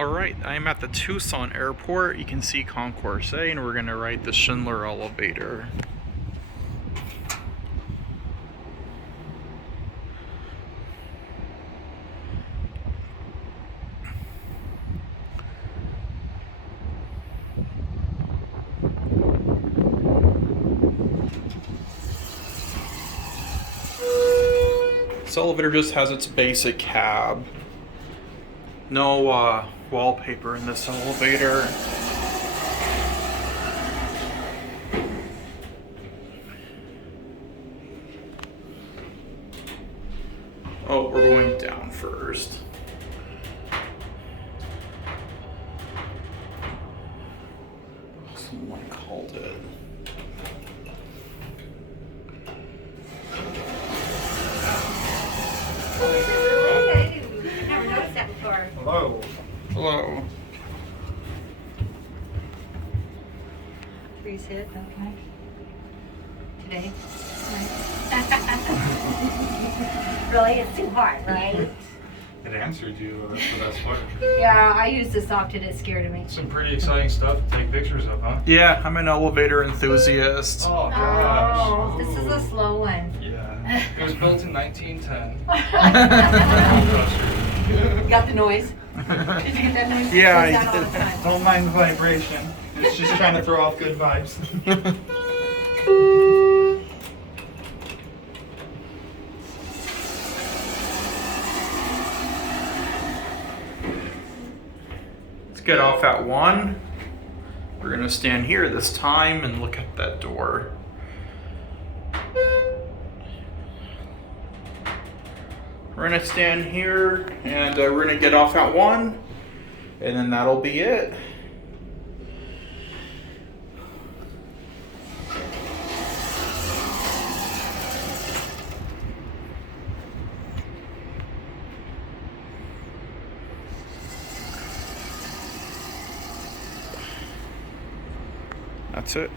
Alright, I'm at the Tucson airport. You can see Concourse A, and we're going to ride the Schindler elevator. This elevator just has its basic cab. No wallpaper in this elevator. Oh, we're going down first. Someone called it. I've never noticed that before. Hello. Hello. Freeze hit, okay. Today? Really? It's too hard, right? It answered you. That's the best part. Yeah, I use this often. It scared me. Some pretty exciting stuff to take pictures of, huh? Yeah, I'm an elevator enthusiast. Oh gosh. Oh, this is a slow one. Yeah. It was built in 1910. You got the noise? Did you get that noise? Yeah, It I does that all the did. time. Don't mind the vibration. It's just trying to throw off good vibes. Let's get off at 1. We're gonna stand here this time and look at that door. We're gonna stand here and we're gonna get off at 1, and then that'll be it. That's it.